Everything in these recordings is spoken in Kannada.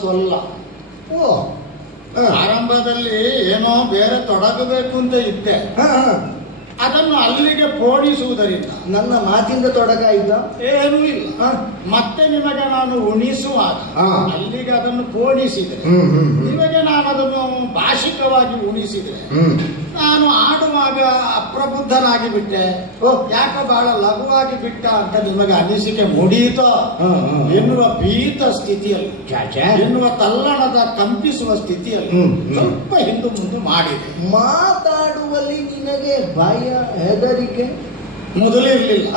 ಸೊಲ್ಲ. ಆರಂಭದಲ್ಲಿ ಏನೋ ಬೇರೆ ತೊಡಗಬೇಕು ಅಂತ ಇದ್ದೆ, ಅದನ್ನು ಅಲ್ಲಿಗೆ ಪೋಣಿಸುವುದರಿಂದ ನನ್ನ ಮಾತಿಂದ ತೊಡಗಾಯಿತ ಏನೂ ಇಲ್ಲ. ಮತ್ತೆ ನಿಮಗೆ ನಾನು ಉಣಿಸುವಾಗ ಅಲ್ಲಿಗೆ ಅದನ್ನು ಪೋಣಿಸಿದೆ, ನಿಮಗೆ ನಾನು ಅದನ್ನು ಭಾಷಿಕವಾಗಿ ಉಣಿಸಿದೆ. ನಾನು ಆಡುವಾಗ ಅಪ್ರಬುದ್ಧನಾಗಿ ಬಿಟ್ಟೆ, ಯಾಕೆ ಬಹಳ ಲಘುವಾಗಿ ಬಿಟ್ಟ ಅಂತ ನಿಮಗೆ ಅನಿಸಿಕೆ ಮೂಡೀತೋ ಎನ್ನುವ ಭೀತ ಸ್ಥಿತಿಯಲ್ಲಿ, ಎನ್ನುವ ತಲ್ಲಣದ ಕಂಪಿಸುವ ಸ್ಥಿತಿಯಲ್ಲಿ ಸ್ವಲ್ಪ ಹಿಂದು ಮುಂದೆ ಮಾಡಿದೆ. ಮಾತಾಡುವಲ್ಲಿ ನಿನಗೆ ಭಯ, ಹೆದರಿಕೆ ಮೊದಲಿರ್ಲಿಲ್ಲ,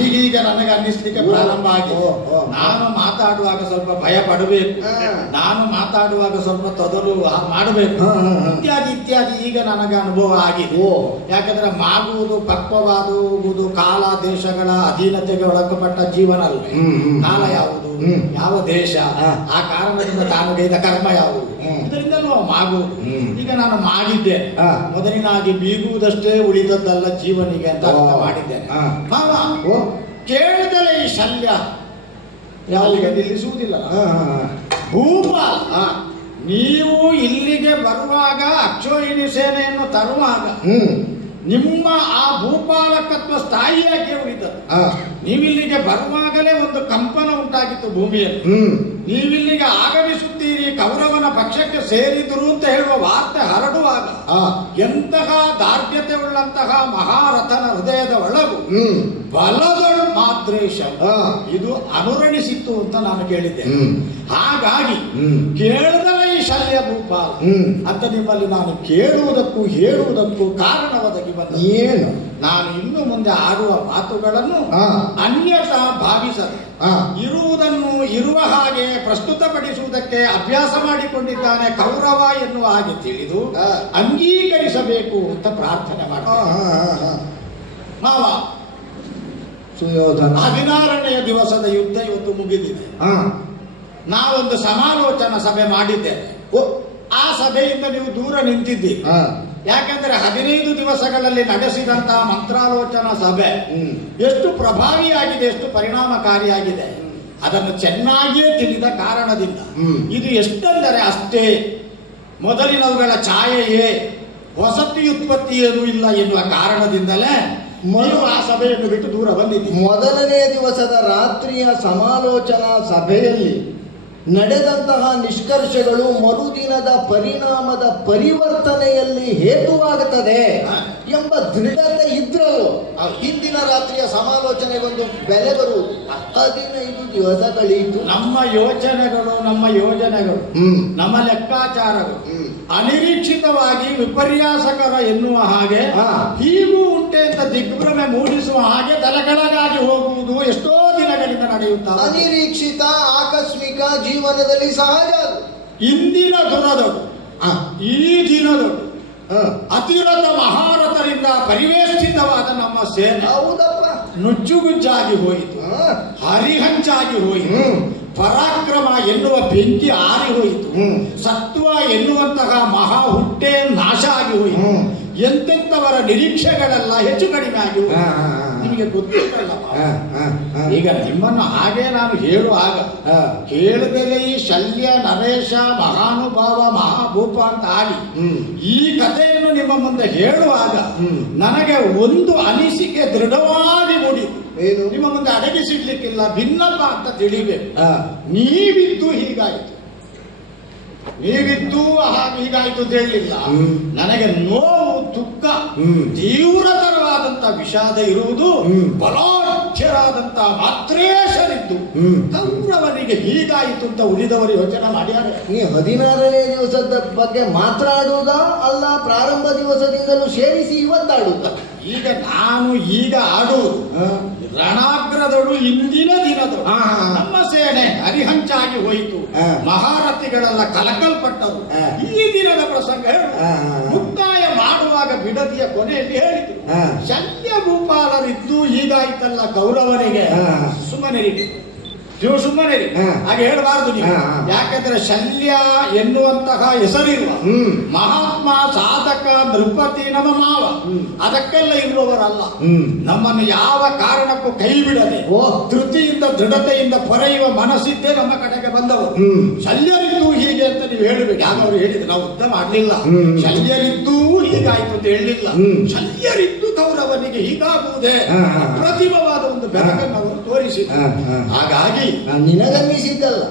ಈಗೀಗ ನನಗೆ ಅನ್ನಿಸ್ಲಿಕ್ಕೆ ಪ್ರಾರಂಭ ಆಗಿದೆ. ನಾನು ಮಾತಾಡುವಾಗ ಸ್ವಲ್ಪ ಭಯ ಪಡಬೇಕು, ನಾನು ಮಾತಾಡುವಾಗ ಸ್ವಲ್ಪ ತೊದಲು ಮಾಡಬೇಕು, ಇತ್ಯಾದಿ ಇತ್ಯಾದಿ ಈಗ ನನಗೆ ಅನುಭವ ಆಗಿದೆ. ಯಾಕಂದ್ರೆ ಮಾಗುವುದು, ಪಕ್ವವಾದುವುದು ಕಾಲ ದೇಶಗಳ ಅಧೀನತೆಗೆ ಒಳಪಟ್ಟ ಜೀವನ ಅಲ್ವೇ. ಕಾಲ ಯಾವುದು, ಯಾವ ದೇಶ, ಆ ಕಾರಣದಿಂದ ತಾನು ಗೈದ ಕರ್ಮ ಯಾವುದು, ಇದರಿಂದಲೂ ಮಾಗುವುದು. ಈಗ ನಾನು ಮಾಡಿದ್ದೆ, ಮೊದಲಿನಾಗಿ ಬೀಗುವುದಷ್ಟೇ ಉಳಿದದ್ದಲ್ಲ ಜೀವನಿಗೆ ಅಂತ ಅರ್ಥ ಮಾಡಿದ್ದೆ. ಕೇಳಿದಲೇ ಈ ಶಲ್ಯ ಯಾವಾಗ ನಿಲ್ಲಿಸುವುದಿಲ್ಲ. ಭೂಪಾಲ, ನೀವು ಇಲ್ಲಿಗೆ ಬರುವಾಗ ಅಕ್ಷೋಹಿಣಿ ಸೇನೆಯನ್ನು ತರುವಾಗ ನಿಮ್ಮ ಆ ಭೂಪಾಲಕತ್ವ ಸ್ಥಾಯಿಯಾಗಿ ಉಳಿದದ್ದು. ನೀವಿಲ್ಲಿಗೆ ಬರುವಾಗಲೇ ಒಂದು ಕಂಪನ ಉಂಟಾಗಿತ್ತು ಭೂಮಿಯಲ್ಲಿ. ನೀವಿಲ್ಲಿಗೆ ಆಗಮಿಸುತ್ತೀರಿ, ಕೌರವನ ಪಕ್ಷಕ್ಕೆ ಸೇರಿದರು ಅಂತ ಹೇಳುವ ವಾರ್ತೆ ಹರಡುವಾಗ ಎಂತಹ ದಾರ್ಢ್ಯತೆ ಉಳ್ಳಂತಹ ಮಹಾರಥನ ಹೃದಯದ ಒಳಗು ಬಲದಳು ಮಾದ್ರೇಶ ಇದು ಅನುರಣಿಸಿತ್ತು ಅಂತ ನಾನು ಕೇಳಿದ್ದೆ. ಹಾಗಾಗಿ ಕೇಳದಲೇ ಈ ಶಲ್ಯ ಭೂಪಾಲ ಅಂತ ನಿಮ್ಮಲ್ಲಿ ನಾನು ಕೇಳುವುದಕ್ಕೂ ಹೇಳುವುದಕ್ಕೂ ಕಾರಣ ಒದಗಿ ಬಂದ ಏನು, ನಾನು ಇನ್ನು ಮುಂದೆ ಆಡುವ ಮಾತುಗಳನ್ನು ಅನ್ಯತಾ ಭಾವಿಸದೆ ಇರುವುದನ್ನು ಇರುವ ಹಾಗೆ ಪ್ರಸ್ತುತಪಡಿಸುವುದಕ್ಕೆ ಅಭ್ಯಾಸ ಮಾಡಿಕೊಂಡಿದ್ದಾನೆ ಕೌರವ ಎನ್ನುವ ಹಾಗೆ ತಿಳಿದು ಅಂಗೀಕರಿಸಬೇಕು ಅಂತ ಪ್ರಾರ್ಥನೆ ಮಾಡ್ತಾರೆ. ಮಾವ, ಸುಯೋಧನ 16ನೇ ದಿವಸದ ಯುದ್ಧ ಇವತ್ತು ಮುಗಿದಿದೆ. ನಾವೊಂದು ಸಮಾಲೋಚನಾ ಸಭೆ ಮಾಡಿದ್ದೇವೆ. ಆ ಸಭೆಯಿಂದ ನೀವು ದೂರ ನಿಂತಿದ್ದೀರಿ. ಯಾಕಂದ್ರೆ 15 ದಿವಸಗಳಲ್ಲಿ ನಡೆಸಿದಂತಹ ಮಂತ್ರಾಲೋಚನಾ ಸಭೆ ಎಷ್ಟು ಪ್ರಭಾವಿಯಾಗಿದೆ, ಎಷ್ಟು ಪರಿಣಾಮಕಾರಿಯಾಗಿದೆ ಅದನ್ನು ಚೆನ್ನಾಗಿಯೇ ತಿಳಿದ ಕಾರಣದಿಂದ ಇದು ಎಷ್ಟೆಂದರೆ ಅಷ್ಟೇ ಮೊದಲಿನವುಗಳ ಛಾಯೆಯೇ, ವಸತಿ ಉತ್ಪತ್ತಿ ಏನೂ ಇಲ್ಲ ಎನ್ನುವ ಕಾರಣದಿಂದಲೇ ನೀವು ಆ ಸಭೆಯನ್ನು ಬಿಟ್ಟು ದೂರ ಬಂದಿದ್ದೀರಿ. ಮೊದಲನೇ ದಿವಸದ ರಾತ್ರಿಯ ಸಮಾಲೋಚನಾ ಸಭೆಯಲ್ಲಿ ನಡೆದಂತಹ ನಿಷ್ಕರ್ಷಗಳು ಮರುದಿನದ ಪರಿಣಾಮದ ಪರಿವರ್ತನೆಯಲ್ಲಿ ಹೇತುವಾಗುತ್ತದೆ ಎಂಬ ದೃಢತೆ ಇದ್ರಲ್ಲೂ ಹಿಂದಿನ ರಾತ್ರಿಯ ಸಮಾಲೋಚನೆಗೊಂದು ಬೆಲೆ ಬರುವುದು. 15 ದಿವಸ ಕಳೆಯಿತು. ನಮ್ಮ ಯೋಚನೆಗಳು, ನಮ್ಮ ಯೋಜನೆಗಳು, ನಮ್ಮ ಲೆಕ್ಕಾಚಾರಗಳು ಅನಿರೀಕ್ಷಿತವಾಗಿ ವಿಪರ್ಯಾಸಕರ ಎನ್ನುವ ಹಾಗೆ ಹೀಗೂ ಉಂಟೆ ಅಂತ ದಿಗ್ಭ್ರಮೆ ಮೂಡಿಸುವ ಹಾಗೆ ತಲೆಕೆಳಗಾಗಿ ಹೋಗುವುದು ಎಷ್ಟೋ ದಿನಗಳಿಂದ ನಡೆಯುತ್ತದೆ. ಅನಿರೀಕ್ಷಿತ, ಆಕಸ್ಮಿಕ ಜೀವನದಲ್ಲಿ ಸಹಜ. ಇಂದಿನ ದುರದೊಡು ಈ ದಿನದೊಡು ಅತಿರಥ ಮಹಾರಥರಿಂದ ಪರಿವೇಷ್ಟಿತವಾದ ನಮ್ಮ ಸೇನೆ ಹೌದಪ್ಪ ನುಚ್ಚುಗುಜ್ಜಾಗಿ ಹೋಯಿತು, ಹರಿಹಂಚಾಗಿ ಹೋಯಿತು. ಪರಾಕ್ರಮ ಎನ್ನುವ ಬೆಂಕಿ ಆರಿ ಹೋಯಿತು. ಸತ್ವ ಎನ್ನುವಂತಹ ಮಹಾ ಹುಟ್ಟೆ ನಾಶ ಆಗಿ ಹೋಯಿತು. ಎಂತೆಂಥವರ ನಿರೀಕ್ಷೆಗಳೆಲ್ಲ ಹೆಚ್ಚು ಕಡಿಮೆ ಆಗಿ ನಿಮಗೆ ಗೊತ್ತಿಲ್ಲ. ಹಾ, ಹಾ, ಹಾ. ಈಗ ನಿಮ್ಮನ್ನು ಹಾಗೆ ನಾನು ಹೇಳುವಾಗ ಹಾ. ಕೇಳದೆಲೆ ಈ ಶಲ್ಯ ನರೇಶ ಮಹಾನುಭಾವ ಮಹಾಭೂಪ ಅಂತ ಆಡಿ ಈ ಕಥೆಯನ್ನು ನಿಮ್ಮ ಮುಂದೆ ಹೇಳುವಾಗ ನನಗೆ ಒಂದು ಅನಿಸಿಕೆ ದೃಢವಾಗಿ ಮೂಡಿತು. ಏನು? ನಿಮ್ಮ ಮುಂದೆ ಅಡಗಿಸಿಡ್ಲಿಕ್ಕಿಲ್ಲ, ಭಿನ್ನಪ್ಪ ಅಂತ ತಿಳಿಬೇಕು. ಹಾ. ನೀವಿದ್ದು ಹೀಗಾಯಿತು, ನೀವಿದ್ದು ಹೀಗಾಯ್ತು ಅಂತ ಹೇಳಲಿಲ್ಲ. ನನಗೆ ನೋವು, ದುಃಖ, ತೀವ್ರತರವಾದಂತ ವಿಷಾದ ಇರುವುದು ಬಲಾಢ್ಯರಾದಂತ ಮಾತ್ರೇಶರಿದ್ದು ಕೌರವನಿಗೆ ಹೀಗಾಯಿತು ಅಂತ ಉಳಿದವರು ಯೋಚನೆ ಮಾಡ್ಯಾರೆ. ಈ 16ನೇ ದಿವಸದ ಬಗ್ಗೆ ಮಾತನಾಡುವುದಾ ಅಲ್ಲ ಪ್ರಾರಂಭ ದಿವಸದಿಂದಲೂ ಸೇರಿಸಿ ಇವತ್ತಾಡುವುದ? ಈಗ ನಾನು ಈಗ ಆಡುವುದು ರಣಾಗ್ರದಳು ಇಂದಿನ ದಿನದಳು. ನಮ್ಮ ಸೇನೆ ಹರಿಹಂಚಾಗಿ ಹೋಯಿತು, ಮಹಾರಥಿಗಳೆಲ್ಲ ಕಲಕಲ್ಪಟ್ಟರು. ಈ ದಿನದ ಪ್ರಸಂಗ ಮುಕ್ತಾಯ ಮಾಡುವಾಗ ಬಿಡದಿಯ ಕೊನೆಯಲ್ಲಿ ಹೇಳಿತು, ಶಲ್ಯ ಭೂಪಾಲರಿದ್ದು ಹೀಗಾಯ್ತಲ್ಲ ಕೌರವನಿಗೆ. ಸುಮ್ಮನಿರಿ, ನೀವು ಸುಮ್ಮನಿರಿ, ಹಾಗೆ ಹೇಳಬಾರದು ನೀವು. ಯಾಕಂದ್ರೆ ಶಲ್ಯ ಎನ್ನುವಂತಹ ಹೆಸರಿರುವ ಮಹಾತ್ಮ ಸಾಧಕ ನೃಪತಿ ನಮ್ಮ ಮಾವ ಅದಕ್ಕೆಲ್ಲ ಇರುವವರಲ್ಲ. ನಮ್ಮನ್ನು ಯಾವ ಕಾರಣಕ್ಕೂ ಕೈ ಬಿಡದೆ ಧೃತಿಯಿಂದ ದೃಢತೆಯಿಂದ ಪೊರೆಯುವ ಮನಸ್ಸಿದ್ದೇ ನಮ್ಮ ಕಡೆಗೆ ಬಂದವರು. ಶಲ್ಯರಿದ್ದು ಹೀಗೆ ಅಂತ ನೀವು ಹೇಳಬೇಕು. ಯಾರು ಹೇಳಿದ್ರು, ನಾವು ಯುದ್ಧ ಮಾಡಲಿಲ್ಲ, ಶಲ್ಯರಿದ್ದೂ ಹೀಗಾಯ್ತು ಅಂತ ಹೇಳಲಿಲ್ಲ. ಶಲ್ಯರಿದ್ದು ಕೌರವನಿಗೆ ಹೀಗಾಗುವುದೇ ಪ್ರತಿಭವಾದ ಒಂದು ಬೆಳಕನ್ನು ಅವರು ತೋರಿಸಿದರು. ಹಾಗಾಗಿ ನಿನಗನ್ನಿಸಿದ್ದಲ್ಲ,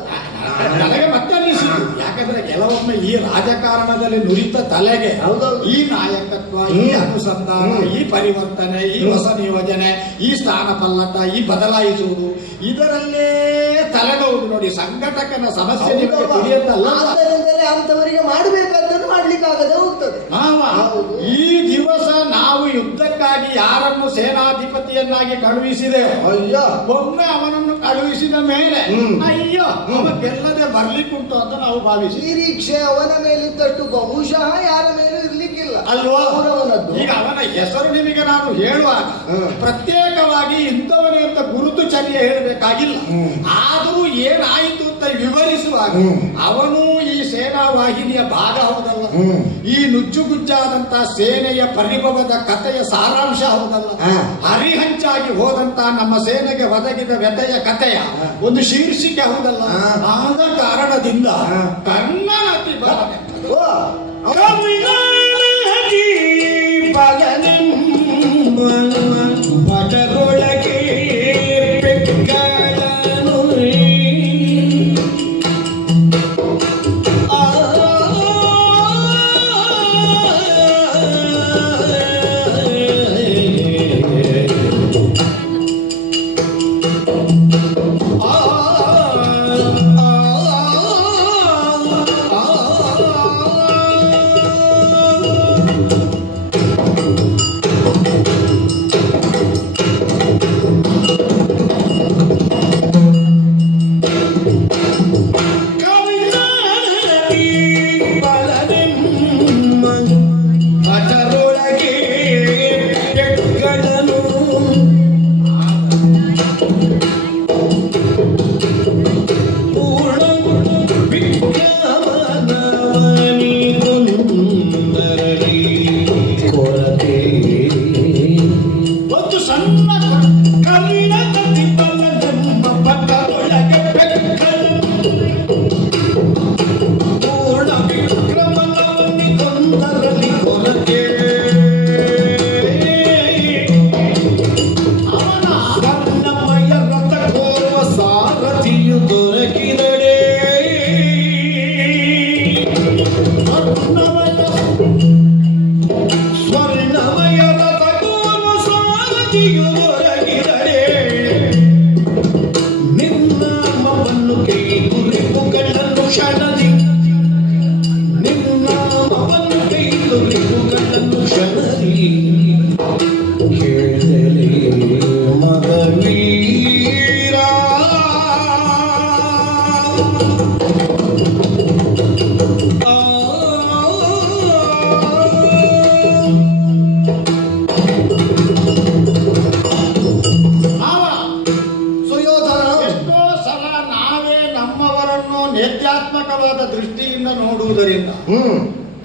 ನನಗೆ ಮತ್ತೆ ಅನಿಸಿತು. ಯಾಕಂದ್ರೆ ಕೆಲವೊಮ್ಮೆ ಈ ರಾಜಕಾರಣದಲ್ಲಿ ನುರಿತ ತಲೆಗೆ ಈ ನಾಯಕತ್ವ, ಈ ಅನುಸಂಧಾನ, ಈ ಪರಿವರ್ತನೆ, ಈ ಹೊಸ ನಿಯೋಜನೆ, ಈ ಸ್ಥಾನ ಪಲ್ಲಟ, ಈ ಬದಲಾಯಿಸುವುದು, ಇದರಲ್ಲೇ ತಲೆನೋವು ನೋಡಿ. ಸಂಘಟಕನ ಸಮಸ್ಯೆ ನಿಮಗೆ ತಿಳಿಯುತ್ತಲ್ಲ, ಆದ್ದರಿಂದಲೇ ಅಂತವರಿಗೆ ಮಾಡಬೇಕಾದ್ದನ್ನು ಮಾಡ್ಲಿಕ್ಕಾಗದೆ ಹೋಗ್ತದೆ. ಈ ದಿವಸ ನಾವು ಯುದ್ಧಕ್ಕಾಗಿ ಯಾರನ್ನು ಸೇನಾಧಿಪತಿಯನ್ನಾಗಿ ಕಳುಹಿಸಿದೆವು, ಅಯ್ಯೋ ಒಮ್ಮೆ ಅವನನ್ನು ಕಳುಹಿಸಿದ ಮೇಲೆ ಅಯ್ಯೋ ಅವ ಗೆಲ್ಲದೆ ಬರ್ಲಿಕ್ಕುಂಟು ಅಂತ ನಾವು ಭಾವಿಸಿ ನಿರೀಕ್ಷೆ ಅವನ ಮೇಲಿದ್ದಷ್ಟು ಬಹುಶಃ ಯಾರ ಮೇಲೂ ಇರ್ಲಿಕ್ಕಿಲ್ಲ ಅಲ್ವಾ. ಈಗ ಅವನ ಹೆಸರು ನಿಮಗೆ ನಾನು ಹೇಳುವಾಗ ಪ್ರತ್ಯೇಕವಾಗಿ ಇಂಥವನೇ ಅಂತ ಗುರುತು ಚರ್ಯ ಹೇಳಬೇಕಾಗಿಲ್ಲ. ಆದರೂ ಏನಾಯಿತು ಅಂತ ವಿವರಿಸುವಾಗ ಅವನು ಈ ಸೇನಾ ವಾಹಿನಿಯ ಭಾಗ ಹೌದಲ್ಲ, ಈ ನುಜ್ಜುಗುಜ್ಜಾದಂತ ಸೇನೆಯ ಪರಿಭವದ ಕಥೆಯ ಸಾರಾಂಶ ಹೌದಲ್ಲ, ಹರಿಹಂಚಾಗಿ ಹೋದಂತ ನಮ್ಮ ಸೇನೆಗೆ ಒದಗಿದ ವ್ಯಥೆಯ ಕಥೆಯ ಒಂದು ಶೀರ್ಷಿಕೆ ಹೌದಲ್ಲ. ಆದ ಕಾರಣದಿಂದ ಕರ್ಣನತಿ ಬಡರೊಳಗೆ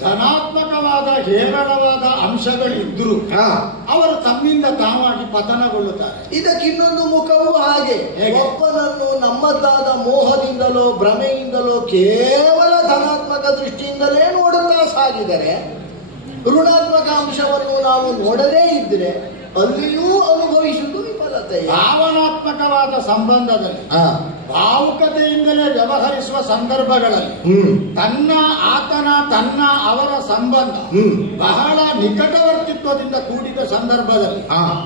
ಧನಾತ್ಮಕವಾದ ಹೇರಳವಾದ ಅಂಶಗಳಿದ್ದರೂ ಹಾ. ಅವರು ತಮ್ಮಿಂದ ತಾವಾಗಿ ಪತನಗೊಳ್ಳುತ್ತಾರೆ. ಇದಕ್ಕಿನ್ನೊಂದು ಮುಖವೂ ಹಾಗೆ. ಹೇಗೆ? ಒಬ್ಬನನ್ನು ನಮ್ಮದಾದ ಮೋಹದಿಂದಲೋ ಭ್ರಮೆಯಿಂದಲೋ ಕೇವಲ ಧನಾತ್ಮಕ ದೃಷ್ಟಿಯಿಂದಲೇ ನೋಡುತ್ತಾ ಸಾಗಿದರೆ, ಋಣಾತ್ಮಕ ಅಂಶವನ್ನು ನಾವು ನೋಡದೇ ಇದ್ರೆ ಅಲ್ಲಿಯೂ ಅನುಭವಿಸುವುದು ವಿಫಲತೆ. ಭಾವನಾತ್ಮಕವಾದ ಸಂಬಂಧದಲ್ಲಿ ಭಾವುಕತೆಯಿಂದಲೇ ವ್ಯವಹರಿಸುವ ಸಂದರ್ಭಗಳಲ್ಲಿ ತನ್ನ ಅವರ ಸಂಬಂಧ ಬಹಳ ನಿಕಟವರ್ತಿತ್ವದಿಂದ ಕೂಡಿದ ಸಂದರ್ಭದಲ್ಲಿ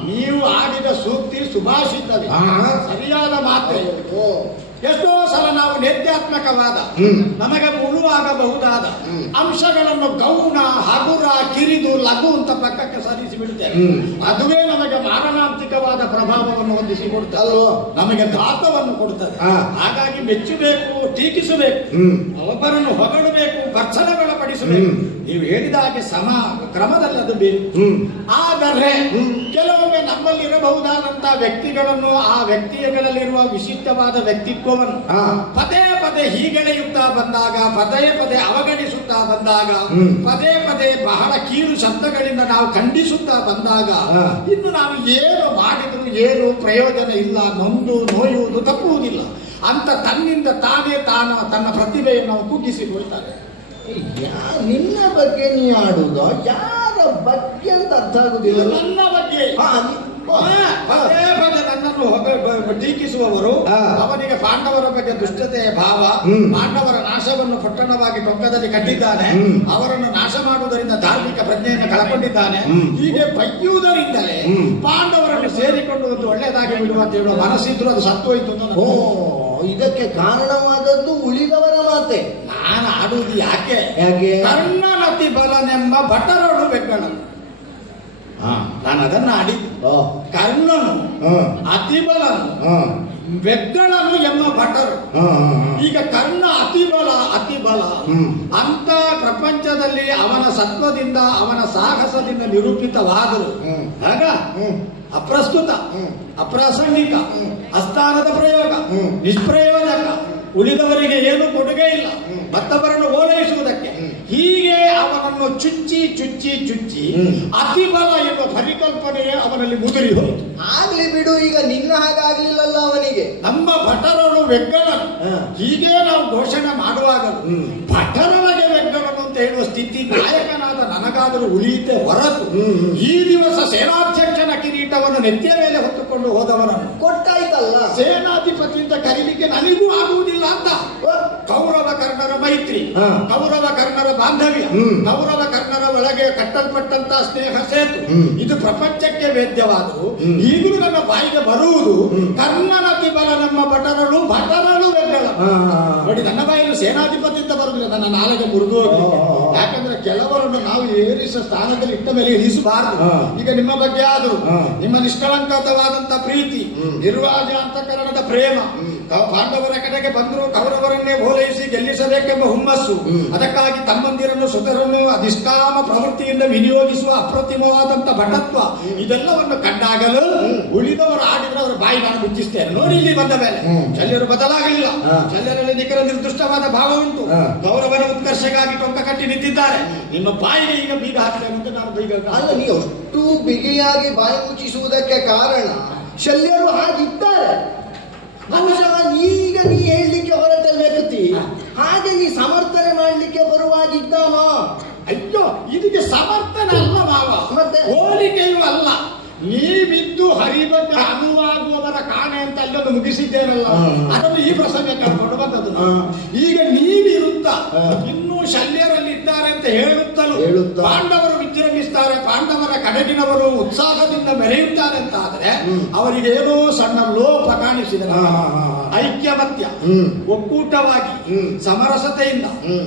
ನೀವು ಆಡಿದ ಸೂಕ್ತಿ ಸುಭಾಷಿತವೇ ಸರಿಯಾದ ಮಾತೆ. ಎಷ್ಟೋ ಸಲ ನಾವು ನೇತ್ಯಾತ್ಮಕವಾದ ನಮಗೆ ಮುಳುವಾಗಬಹುದಾದ ಅಂಶಗಳನ್ನು ಗೌಣ ಹಗುರ ಕಿರಿದು ಲಘು ಅಂತ ಪಕ್ಕಕ್ಕೆ ಸರಿಸಿ ಬಿಡುತ್ತೇವೆ. ಅದುವೇ ನಮಗೆ ಮಾರಣಾಂತಿಕವಾದ ಪ್ರಭಾವವನ್ನು ಹೊಂದಿಸಿಕೊಡ್ತದೆ, ನಮಗೆ ಘಾತವನ್ನು ಕೊಡುತ್ತದೆ. ಹಾಗಾಗಿ ಮೆಚ್ಚಬೇಕು, ಟೀಕಿಸಬೇಕು, ಒಬ್ಬರನ್ನು ಹೊಗಳಬೇಕು, ಭರ್ತ್ಸನೆಗೊಳಪಡಿಸಬೇಕು. ನೀವು ಹೇಳಿದ ಹಾಗೆ ಸಮ ಕ್ರಮದಲ್ಲಿ ಅದು ಬೇಕು. ಆದರೆ ಕೆಲವೊಮ್ಮೆ ನಮ್ಮಲ್ಲಿರಬಹುದಾದಂತಹ ವ್ಯಕ್ತಿಗಳನ್ನು, ಆ ವ್ಯಕ್ತಿಗಳಲ್ಲಿರುವ ವಿಶಿಷ್ಟವಾದ ವ್ಯಕ್ತಿತ್ವವನ್ನು ಪದೇ ಪದೇ ಹೀಗೆಳೆಯುತ್ತಾ ಬಂದಾಗ, ಪದೇ ಪದೇ ಅವಗಣಿಸುತ್ತಾ ಬಂದಾಗ, ಪದೇ ಪದೇ ಬಹಳ ಕೀಳು ಶಬ್ದಗಳಿಂದ ನಾವು ಖಂಡಿಸುತ್ತಾ ಬಂದಾಗ ಇನ್ನು ನಾವು ಏನು ಮಾಡಿದ್ರು ಏನು ಪ್ರಯೋಜನ ಇಲ್ಲ, ನೊಂದು ನೋಯುವುದು ತಪ್ಪುವುದಿಲ್ಲ ಅಂತ ತನ್ನಿಂದ ತಾನೇ ತನ್ನ ಪ್ರತಿಭೆಯನ್ನು ಕುಗ್ಗಿಸಿಕೊಳ್ತಾರೆ. ನಿನ್ನ ಬಗ್ಗೆ ನೀ ಆಡುವುದೋ ಯಾರ ಬಗ್ಗೆ ಅಂತ ಅರ್ಥ ಆಗುದಿಲ್ಲ. ನನ್ನ ಬಗ್ಗೆ ಪದೇ ಪದೇ ನನ್ನನ್ನು ಟೀಕಿಸುವವರು, ಅವನಿಗೆ ಪಾಂಡವರ ಬಗ್ಗೆ ದುಷ್ಟತೆಯ ಭಾವ, ಪಾಂಡವರ ನಾಶವನ್ನು ಪಟ್ಟಣವಾಗಿ ಟೊಕ್ಕದಲ್ಲಿ ಕಟ್ಟಿದ್ದಾನೆ, ಅವರನ್ನು ನಾಶ ಮಾಡುವುದರಿಂದ ಧಾರ್ಮಿಕ ಪ್ರಜ್ಞೆಯನ್ನು ಕಳಕೊಂಡಿದ್ದಾನೆ, ಹೀಗೆ ಬೈಯುವುದರಿಂದಲೇ ಪಾಂಡವರನ್ನು ಸೇರಿಕೊಂಡು ಒಂದು ಒಳ್ಳೆಯದಾಗಿ ಬಿಡುವ ಅಂತ ಹೇಳುವ ಮನಸ್ಸಿದ್ರು ಅದು ಸತ್ತೋಯ್ತು. ಇದಕ್ಕೆ ಕಾರಣವಾದದ್ದು ಉಳಿದವರ ಮಾತೆ. ನಾನು ಆಡುವುದು ಯಾಕೆ? ಕರ್ಣನತಿ ಬಲನೆಂಬ ಭಟರಳು ಬೆಕ್ಕಳು. ನಾನು ಅದನ್ನು ಆಡಿದ್ದು. ಕರ್ಣನು ಅತಿಬಲನು ಬೆಕ್ಕಳನು ಎಂಬ ಭಟರು. ಈಗ ಕರ್ಣ ಅತಿಬಲ ಅಂತ ಪ್ರಪಂಚದಲ್ಲಿ ಅವನ ಸತ್ವದಿಂದ ಅವನ ಸಾಹಸದಿಂದ ನಿರೂಪಿತವಾದರು. ಆಗ ಅಪ್ರಸ್ತುತ, ಅಪ್ರಾಸಂಗಿಕ, ಅಸ್ಥಾನದ ಪ್ರಯೋಗ, ನಿಷ್ಪ್ರಯೋಜಕ, ಉಳಿದವರಿಗೆ ಏನು ಕೊಡುಗೆ ಇಲ್ಲ, ಮತ್ತವರನ್ನು ಓಲೈಸುವುದಕ್ಕೆ. ಹೀಗೆ ಅವನನ್ನು ಚುಚ್ಚಿ ಅತಿಬಲ ಎಂಬ ಪರಿಕಲ್ಪನೆಯೇ ಅವನಲ್ಲಿ ಮುದುರಿ ಹೋಯಿತು. ಆಗ್ಲಿ ಬಿಡು, ಈಗ ನಿನ್ನ ಹಾಗಾಗ್ಲಿಲ್ಲಲ್ಲ ಅವನಿಗೆ. ನಮ್ಮ ಭಟರಳು ವೆಗ್ಗಣನು ಹೀಗೆ ನಾವು ಘೋಷಣೆ ಮಾಡುವಾಗ ಭಟರೊಳಗೆ ವೆಗ್ಗಣನು ಅಂತ ಹೇಳುವ ಸ್ಥಿತಿ ನಾಯಕನಾದ ನನಗಾದರೂ ಉಳಿಯುತ್ತೆ ಹೊರತು ಈ ದಿವಸ ಸೇನಾಧ್ಯಕ್ಷನ ಕಿರೀಟವನ್ನು ನೆತ್ತಿಯ ಮೇಲೆ ಹೊತ್ತುಕೊಂಡು ಹೋದವನನ್ನು ಕೊಟ್ಟಾಯ್ತಲ್ಲ ಸೇನಾಧಿಪತಿಯಿಂದ ಕರೀಲಿಕ್ಕೆ ನನಗೂ ಆಗುವುದಿಲ್ಲ ಅಂತ. ಕೌರವ ಕರ್ಣರ ಮೈತ್ರಿ, ಕೌರವ ಕರ್ಣರ ಬಾಂಧವ್ಯ, ಕೌರವ ಕರ್ಣರ ಒಳಗೆ ಕಟ್ಟಲ್ಪಟ್ಟಂತ ಸ್ನೇಹ ಸೇತು ಇದು ಪ್ರಪಂಚಕ್ಕೆ ವೇದ್ಯವಾದರೂ ಈಗಲೂ ನನ್ನ ಬಾಯಿಗೆ ಬರುವುದು ಕರ್ಣನತಿ ಬಲ ನಮ್ಮ ಭಟರಳು ವೆಗ್ಗಳ. ನೋಡಿ, ನನ್ನ ಬಾಯಲ್ಲಿ ಸೇನಾಧಿಪತಿ ಅಂತ ಬರುವುದಿಲ್ಲ, ನನ್ನ ನಾಲಿಗೆ ಮುರಿದು ಹೋಗಿ. ಯಾಕಂದ್ರೆ ಕೆಲವರನ್ನು ನಾವು ಏರಿಸುವ ಸ್ಥಾನದಲ್ಲಿ ಇಟ್ಟ ಮೇಲೆ ಇಳಿಸಬಾರದು. ಈಗ ನಿಮ್ಮ ಬಗ್ಗೆ ಆದರೂ ನಿಮ್ಮ ನಿಷ್ಕಳಂಕವಾದಂತ ಪ್ರೀತಿ, ನಿರ್ವಾಜ ಅಂತಃಕರಣದ ಪ್ರೇಮ, ಪಾಂಡವರ ಕಡೆಗೆ ಬಂದರೂ ಕೌರವರನ್ನೇ ಓಲೈಸಿ ಗೆಲ್ಲಿಸಬೇಕೆಂಬ ಹುಮ್ಮಸ್ಸು, ಅದಕ್ಕಾಗಿ ತಮ್ಮಂದಿರನ್ನು ಸುತರನ್ನು ಅಧಿಷ್ಠಾಮ ಪ್ರವೃತ್ತಿಯಿಂದ ವಿನಿಯೋಗಿಸುವ ಅಪ್ರತಿಮವಾದಂತ ಭಟತ್ವ, ಇದೆಲ್ಲವನ್ನು ಕಂಡಾಗಲು ಉಳಿದವರು ಆಡಿದ್ರೆ ಅವರ ಬಾಯಿ ನಾನು ಮುಚ್ಚಿಸ್ತೇನೆ. ನೋಡಿ, ಇಲ್ಲಿ ಬಂದ ಮೇಲೆ ಶಲ್ಯರು ಬದಲಾಗಲಿಲ್ಲ. ಶಲ್ಯರಲ್ಲಿ ನಿಖರ ನಿರ್ದುಷ್ಟವಾದ ಭಾವ ಉಂಟು. ಕೌರವರ ಉತ್ಕರ್ಷಕ್ಕಾಗಿ ಟೊಂಕ ಕಟ್ಟಿ ನಿಂತಿದ್ದಾರೆ. ನಿಮ್ಮ ಬಾಯಿಗೆ ಈಗ ಬೀಗ ಹಾಕಬೇಕು ಅಂತ ನಾನು ಬೀಗ ಅಲ್ಲ. ನೀವು ಅಷ್ಟು ಬಿಗಿಯಾಗಿ ಬಾಯಿ ಮುಚ್ಚಿಸುವುದಕ್ಕೆ ಕಾರಣ ಶಲ್ಯರು ಹಾಗಿದ್ದಾರೆ. ಬಹುಶಃ ಈಗ ನೀ ಹೇಳಲಿಕ್ಕೆ ಹೊರಟ ವ್ಯಕ್ತಿ ಹಾಗೆ ನೀ ಸಮರ್ಥನೆ ಮಾಡಲಿಕ್ಕೆ ಬರುವಾಗಿದ್ದಾನೋ? ಅಯ್ಯೋ, ಇದಕ್ಕೆ ಸಮರ್ಥನೆ ಅಲ್ಲ ಮಾವ, ಮತ್ತೆ ಹೋಲಿಕೆಯೂ ಅಲ್ಲ. ನೀವಿದ್ದು ಹರಿಬಗ್ಗೆ ಅನುವಾಗುವವರ ಕಾಣೆ ಅಂತ ಅಲ್ಲೊಂದು ಮುಗಿಸಿದ್ದೇನಲ್ಲ, ಅದನ್ನು ಈ ಪ್ರಸಂಗ ಕಳ್ಕೊಂಡು ಬಂದದ್ದು. ಈಗ ನೀವಿರುತ್ತ ಇನ್ನೂ ಶಲ್ಯರಲ್ಲಿ ಇದ್ದಾರೆ ಅಂತ ಹೇಳುತ್ತಲೂ ಪಾಂಡವರು ವಿಜೃಂಭಿಸ್ತಾರೆ, ಪಾಂಡವರ ಕಡೆಗಿನವರು ಉತ್ಸಾಹದಿಂದ ಮೆರೆಯುತ್ತಾರೆ ಅಂತ ಆದ್ರೆ ಅವರಿಗೇನೋ ಸಣ್ಣ ಲೋಪ ಕಾಣಿಸಿದರೆ ಐಕ್ಯಮತ್ಯ, ಒಕ್ಕೂಟವಾಗಿ ಸಮರಸತೆಯಿಂದ,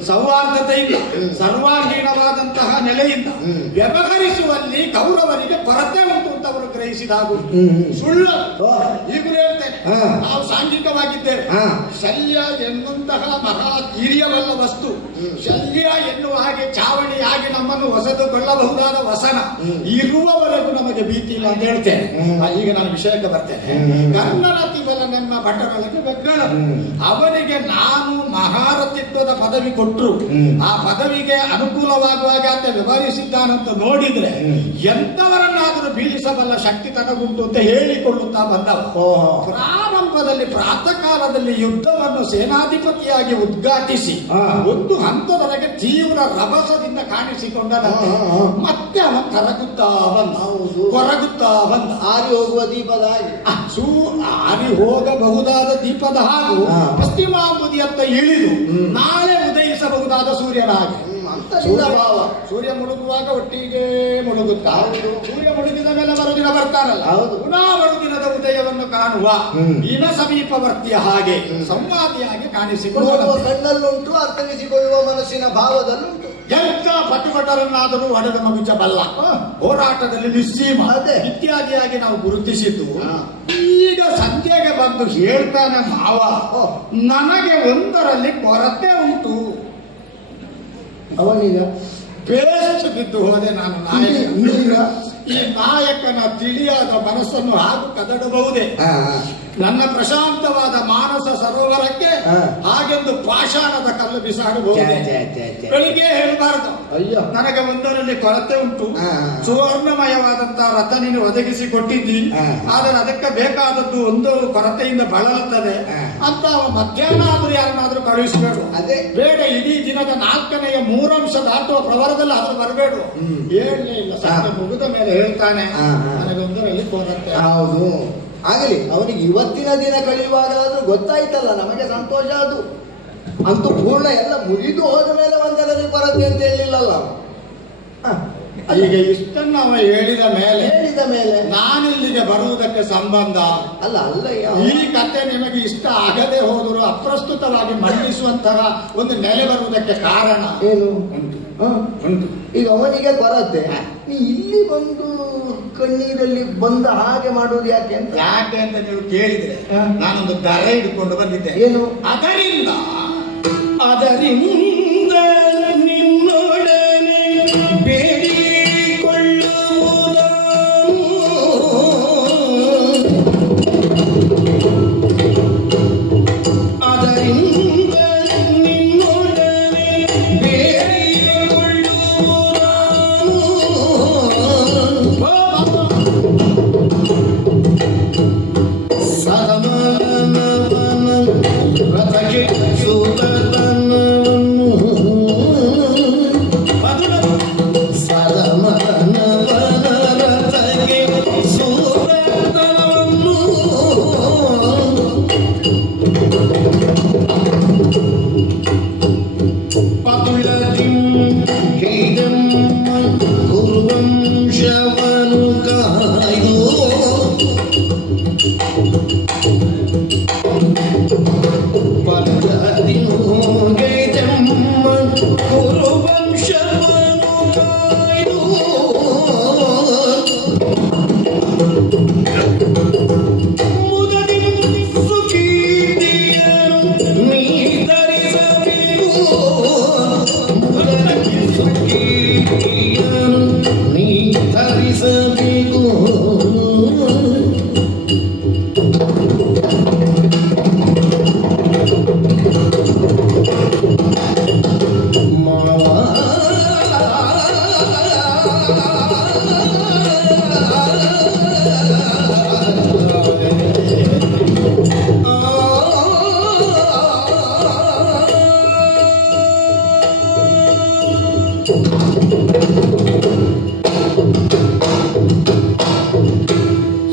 ಸೌಹಾರ್ದತೆಯಿಂದ, ಸರ್ವಾಂಗೀಣವಾದಂತಹ ನೆಲೆಯಿಂದ ವ್ಯವಹರಿಸುವಲ್ಲಿ ಕೌರವರಿಗೆ ಕೊರತೆ ಉಂಟು ಅಂತ ಅವರು ಗ್ರಹಿಸಿದಾಗು ಹ್ಮ್. ಸುಳ್ಳು. ಓ. ಈಗಲೂ ಹೇಳ್ತೇನೆ, ಹಾ. ನಾವು ಸಾಂಘಿಕವಾಗಿದ್ದೇವೆ. ಹಾ. ಶಲ್ಯ ಎನ್ನುವಂತಹ ಮಹಾ ಧೀರ್ಯವಲ್ಲ ವಸ್ತು. ಶಲ್ಯ ಎನ್ನುವ ಹಾಗೆ ಚಾವಣಿಯಾಗಿ ನಮ್ಮನ್ನು ಹೊಸದುಕೊಳ್ಳಬಹುದಾದ ವಸನ ಇರುವವರೆಗೂ ನಮಗೆ ಭೀತಿ ಇಲ್ಲ ಅಂತ ಹೇಳ್ತೇನೆ. ಈಗ ನಾನು ವಿಷಯಕ್ಕೆ ಬರ್ತೇನೆ. ಕರ್ಣರತಿ ಬಲನೆಂಬ ಭಟರೊಳಗೆ ಬೆಗ್ಗಳ ಅವನಿಗೆ ನಾನು ಮಹಾರಥಿತ್ವದ ಪದವಿ ಕೊಟ್ಟರು. ಆ ಪದವಿಗೆ ಅನುಕೂಲವಾಗುವಾಗ ಅಂತ ವ್ಯವಹರಿಸಿದ್ದಾನಂತ ನೋಡಿದ್ರೆ ಎಂತವರನ್ನಾದರೂ ಬೀಳಿಸಬಲ್ಲ ಶಕ್ತಿ ತನಗುಂಟು ಅಂತ ಹೇಳಿಕೊಳ್ಳುತ್ತಾ ಬಂದವ. ಪ್ರಾರಂಭದಲ್ಲಿ ಪ್ರಾತಃ ಕಾಲದಲ್ಲಿ ಯುದ್ಧವನ್ನು ಸೇನಾಧಿಪತಿಯಾಗಿ ಉದ್ಘಾಟಿಸಿ ಒಂದು ಹಂತದವರೆಗೆ ತೀವ್ರ ರಭಸದಿಂದ ಕಾಣಿಸಿಕೊಂಡನಂತೆ. ಮತ್ತೆ ಅವನು ಕೊರಗುತ್ತಾ ಬಂದ. ಆರಿ ಹೋಗುವ ದೀಪದ ಹಾಗೆ ಆರಿ ಹೋಗಬಹುದಾದ ದೀಪದ ಹಾಗೂ ಪಶ್ಚಿಮಾಂಬುದಿಯತ್ತ ಇಳಿದು ನಾಳೆ ಉದಯಿಸಬಹುದಾದ ಸೂರ್ಯನ ಹಾಗೆ. ಭಾವ ಸೂರ್ಯ ಮುಳುಗುವಾಗ ಒಟ್ಟಿಗೆ ಮುಳುಗುತ್ತಾ, ಸೂರ್ಯ ಮುಳುಗಿದ ಮೇಲೆ ಮರುದಿನ ಬರ್ತಾರಲ್ಲ, ಪುನಃ ಮರುದಿನದ ಉದಯವನ್ನು ಕಾಣುವ ಇನ ಸಮೀಪವರ್ತಿಯ ಹಾಗೆ ಸಂವಾದಿಯಾಗಿ ಕಾಣಿಸಿಕೊಳ್ಳುವ ಕಣ್ಣಲ್ಲುಂಟು, ಅರ್ಥವಿಸಿಕೊಳ್ಳುವ ಮನಸ್ಸಿನ ಭಾವದಲ್ಲುಂಟು. ಎಂತ ಪಟುಪಟರನ್ನಾದರೂ ಹೊಡೆದ ಮಗುಚಬಲ್ಲ, ಹೋರಾಟದಲ್ಲಿ ನಿಸ್ಸೀಮ ಇತ್ಯಾದಿಯಾಗಿ ನಾವು ಗುರುತಿಸಿದ್ದು. ಈಗ ಸಂಜೆಗೆ ಬಂದು ಹೇಳ್ತಾನೆ ಮಾವ, ನನಗೆ ಒಂದರಲ್ಲಿ ಕೊರತೆ ಉಂಟು. ಅವನೀಗ ಬೇಸ್ ಬಿದ್ದು ಹೋದೆ ನಾನು. ಈ ನಾಯಕನ ತಿಳಿಯಾದ ಮನಸ್ಸನ್ನು ಹಾಗೂ ಕದಡಬಹುದೇ? ನನ್ನ ಪ್ರಶಾಂತವಾದ ಮಾನಸ ಸರೋವರಕ್ಕೆ ಹಾಗೆಂದು ಪಾಷಾಣದ ಕಲ್ಲು ಬಿಸಾಡಬಹುದೇ? ಬೆಳಿಗ್ಗೆ ಹೇಳಬಾರದು, ನನಗೆ ಒಂದರಲ್ಲಿ ಕೊರತೆ ಉಂಟು, ಸುವರ್ಣಮಯವಾದಂತಹ ರಥ ನೀನು ಒದಗಿಸಿ ಕೊಟ್ಟಿದ್ದಿ, ಆದರೆ ಅದಕ್ಕೆ ಬೇಕಾದದ್ದು ಒಂದು ಕೊರತೆಯಿಂದ ಬಳಲುತ್ತದೆ ಅಂತ ಮಧ್ಯಾಹ್ನ ಆದ್ರೂ ಯಾರನ್ನಾದ್ರೂ ಕಳುಹಿಸಬೇಡು. ಅದೇ ಬೇಡ, ಇಡೀ ದಿನದ 4ನೇ 3 ದಾಟುವ ಪ್ರವರದಲ್ಲಿ ಆದ್ರೂ ಬರಬೇಡು. ಹೇಳಲೇ ಇಲ್ಲ. ಸಂಜೆ ಮುಗಿದ ಮೇಲೆ ಹೇಳ್ತಾನೆ, ನನಗೊಂದರಲ್ಲಿ ಕೊರತೆ. ಹೌದು, ಆಗಲಿ. ಅವನಿಗೆ ಇವತ್ತಿನ ದಿನ ಕಳೆಯುವಾಗಲಾದ್ರೂ ಗೊತ್ತಾಯ್ತಲ್ಲ, ನಮಗೆ ಸಂತೋಷ. ಅದು ಅಂತೂ ಪೂರ್ಣ ಎಲ್ಲ ಮುಗಿದು ಹೋದ ಮೇಲೆ ಒಂದರಲ್ಲಿ ಕೊರತೆ ಅಂತ ಹೇಳಿಲ್ಲಲ್ಲ. ಈಗ ಇಷ್ಟನ್ನು ಅವ ಹೇಳಿದ ಮೇಲೆ ನಾನಿಲ್ಲಿಗೆ ಬರುವುದಕ್ಕೆ ಸಂಬಂಧ ಅಲ್ಲ. ಈ ಕತೆ ನಿಮಗೆ ಇಷ್ಟ ಆಗದೆ ಹೋದರೂ ಅಪ್ರಸ್ತುತವಾಗಿ ಮಂಡಿಸುವಂತಹ ಒಂದು ನೆಲೆ ಬರುವುದಕ್ಕೆ ಕಾರಣ ಏನು ಉಂಟು. ಈಗ ಅವನಿಗೆ ಕೊರತೆ, ನೀ ಇಲ್ಲಿ ಬಂದು ಕಣ್ಣೀರಲ್ಲಿ ಬಂದ ಹಾಗೆ ಮಾಡುವುದು ಯಾಕೆ ಅಂತ ನೀವು ಕೇಳಿದ್ರೆ ನಾನೊಂದು ದರ ಹಿಡ್ಕೊಂಡು ಬಂದಿದ್ದೆ. ಏನು? ಅದರಿಂದ ನಿನ್ನೊಡನೆ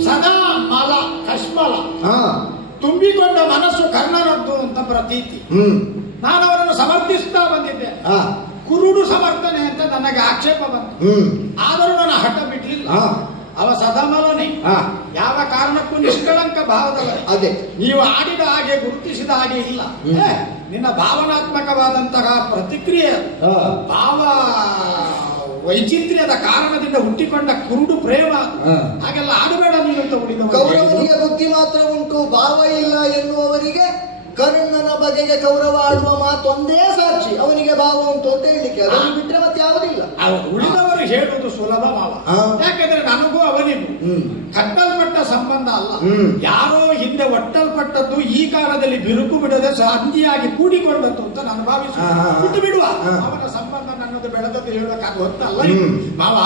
ಸದಾ ಮಲ ಕಶ್ಮಲ ತುಂಬಿಕೊಂಡ ಮನಸ್ಸು ಕರ್ಣನದ್ದು ಅಂತ ಪ್ರತೀತಿ. ನಾನು ಅವರನ್ನು ಸಮರ್ಥಿಸ್ತಾ ಬಂದಿದ್ದೆ. ಕುರುಡು ಸಮರ್ಥನೆ ಅಂತ ನನಗೆ ಆಕ್ಷೇಪ ಬಂತು. ಆದರೂ ನಾನು ಹಠ ಬಿಡ್ಲಿಲ್ಲ. ಅವ ಸದಾಮಲನೆ, ಯಾವ ಕಾರಣಕ್ಕೂ ನಿಷ್ಕಳಂಕ ಭಾವದಲ್ಲ. ಅದೇ ನೀವು ಆಡಿದ ಹಾಗೆ ಗುರುತಿಸಿದ ಹಾಗೆ ಇಲ್ಲ. ನಿನ್ನ ಭಾವನಾತ್ಮಕವಾದಂತಹ ಪ್ರತಿಕ್ರಿಯೆ ಭಾವ ವೈಚಿತ್ರ್ಯದ ಕಾರಣದಿಂದ ಹುಟ್ಟಿಕೊಂಡ ಕುರುಡು ಪ್ರೇಮ ಹಾಗೆಲ್ಲ ಆಡಬೇಡ ನೀನು ಅಂತ ಉಳಿದವ. ಕೌರವನಿಗೆ ಬುದ್ಧಿ ಮಾತ್ರ ಉಂಟು, ಭಾವ ಇಲ್ಲ ಎನ್ನುವವರಿಗೆ ಕರ್ಣನ ಬಗೆಗೆ ಕೌರವ ಆಡುವ ಮಾತೊಂದೇ ಸಾಕ್ಷಿ. ಅವನಿಗೆ ಭಾವ ಉಂಟು ಅಂತ ಹೇಳಲಿಕ್ಕೆ, ಅದನ್ನು ಬಿಟ್ಟರೆ ಮತ್ತೆ ಯಾವುದಿಲ್ಲ. ಉಳಿದವರು ಹೇಳುವುದು ಸುಲಭ ಮಾವ. ಯಾಕಂದ್ರೆ ನನಗೂ ಅವನಿಗೂ ಕಟ್ಟಲ್ಪಟ್ಟ ಸಂಬಂಧ ಅಲ್ಲ. ಯಾರೋ ಹಿಂದೆ ಒಟ್ಟಲ್ಪಟ್ಟದ್ದು ಈ ಕಾಲದಲ್ಲಿ ಬಿರುಕು ಬಿಡದೆ ಸಂಧಿಯಾಗಿ ಕೂಡಿಕೊಂಡದ್ದು ಅಂತ ನಾನು ಭಾವಿಸುವ. ಬಿಟ್ಟು ಬಿಡುವ ಅವನ ಸಂಬಂಧ ನನ್ನದು ಬೆಳೆದದ್ದು ಹೇಳಕ್ಕಾಗ ಹೊತ್ತಲ್ಲ ಮಾವ.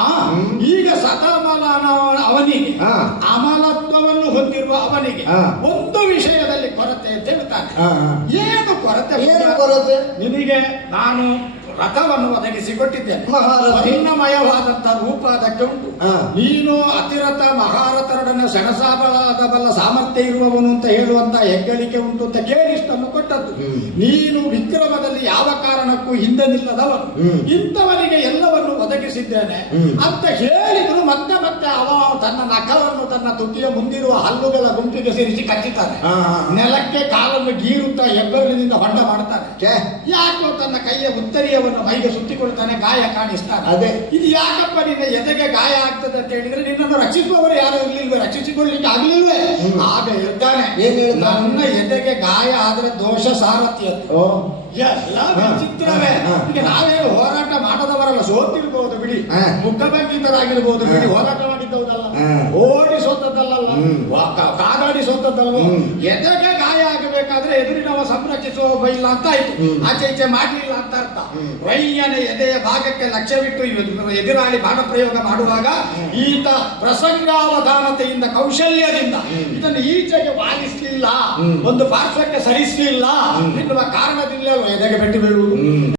ಈಗ ಸತಮಲನ ಅವನಿಗೆ ಅಮಲತ್ವವನ್ನು ಹೊಂದಿರುವ ಅವನಿಗೆ ಒಂದು ವಿಷಯದಲ್ಲಿ ಕೊರತೆ ಅಂತ ಹೇಳ್ತಾನೆ. ಏನು ಕೊರತೆ? ನಿನಗೆ ನಾನು ರಥವನ್ನು ಒದಗಿಸಿಕೊಟ್ಟಿದ್ದೇನೆ. ಸ್ವರ್ಣಮಯವಾದಂತಹ ರೂಪ ಅದಕ್ಕೆ ಉಂಟು. ನೀನು ಅತಿರಥ ಮಹಾರಥರೊಡನೆ ಸೆಣಸಾಬಲ್ಲ ಸಾಮರ್ಥ್ಯ ಇರುವವನು ಅಂತ ಹೇಳುವಂತ ಹೆಗ್ಗಳಿಕೆ ಉಂಟು ಅಂತ ಕೇಳಿ ಇಷ್ಟನ್ನು ಕೊಟ್ಟದ್ದು. ನೀನು ವಿಕ್ರಮದಲ್ಲಿ ಯಾವ ಕಾರಣಕ್ಕೂ ಹಿಂದೆ ನಿಲ್ಲದವನು. ಇಂಥವನಿಗೆ ಎಲ್ಲವನ್ನು ಒದಗಿಸಿದ್ದೇನೆ ಅಂತ ಹೇಳಿದ್ರು ಮತ್ತೆ ಮತ್ತೆ ಅವ ತನ್ನ ನಖವನ್ನು ತನ್ನ ತುಟಿಯ ಮುಂದಿರುವ ಹಲ್ಲುಗಳ ಗುಂಪಿಗೆ ಸೇರಿಸಿ ಕಚ್ಚುತ್ತಾನೆ. ನೆಲಕ್ಕೆ ಕಾಲನ್ನು ಗೀರುತ್ತಾ ಹೆಬ್ಬೆರಳಿನಿಂದ ಹೊಂಡ ಮಾಡ್ತಾನೆ. ಯಾಕೋ ತನ್ನ ಕೈಯ ಉತ್ತರಿಯ ಮೈಗೆ ಸುತ್ತಿಕೊಳ್ತಾನೆ, ಗಾಯ ಕಾಣಿಸ್ತಾನೆ. ಅದೇ ಇದು ಯಾಕಪ್ಪ ನಿನ್ನ ಎದೆಗೆ ಗಾಯ ಆಗ್ತದೆ ಅಂತ ಹೇಳಿದ್ರೆ ನಿನ್ನನ್ನು ರಕ್ಷಿಸುವವರು ಯಾರು ಇರ್ಲಿಲ್ವೇ, ರಕ್ಷಿಸಿಕೊಳ್ಳಿಕ್ಕೆ ಆಗ್ಲಿಲ್ವೇ? ಆಗ ಹೇಳ್ತಾನೆ, ನನ್ನ ಎದೆಗೆ ಗಾಯ ಆದ್ರೆ ದೋಷ ಸಾರಥಿ ಅಂತ. ಎಲ್ಲ ವಿಚಿತ್ರವೇ. ಈಗ ನಾವೇನು ಹೋರಾಟ ಮಾಡದವರಲ್ಲ, ಸೋತಿರ್ಬಹುದು ಬಿಡಿ, ಮುಖಭಂಗಿತರಾಗಿರ್ಬಹುದು ಬಿಡಿ, ಹೋರಾಟ ಮಾಡಿದ್ದವದಲ್ಲ, ಓಡಿ ಸೋತದ್ದಲ್ಲ, ಕಾದಾಡಿ ಸೋತದ್ದಲ್ವ. ಎದೆಗೆ ಗಾಯ ಆಗಬೇಕಾದ್ರೆ ಎದುರಿನವ ಸಂರಕ್ಷಿಸುವ ಒಬ್ಬ ಇಲ್ಲ ಅಂತ ಆಯ್ತು, ಆಚೆ ಈಚೆ ಮಾಡಲಿಲ್ಲ ಅಂತ ಅರ್ಥ. ವೈಯನ ಎದೆಯ ಭಾಗಕ್ಕೆ ಲಕ್ಷ್ಯವಿಟ್ಟು ಎದುರಾಳಿ ಬಾಣ ಪ್ರಯೋಗ ಮಾಡುವಾಗ ಈತ ಪ್ರಸಂಗಾವಧಾನತೆಯಿಂದ ಕೌಶಲ್ಯದಿಂದ ಇದನ್ನು ಈಚೆಗೆ ವಾಲಿಸಲಿಲ್ಲ, ಒಂದು ಪಾರ್ಶ್ವಕ್ಕೆ ಸರಿಸಲಿಲ್ಲ ಎನ್ನುವ ಕಾರಣದಿಂದ ಎದೆಗೆ ಪೆಟ್ಟು ಬೀಳುವುದು.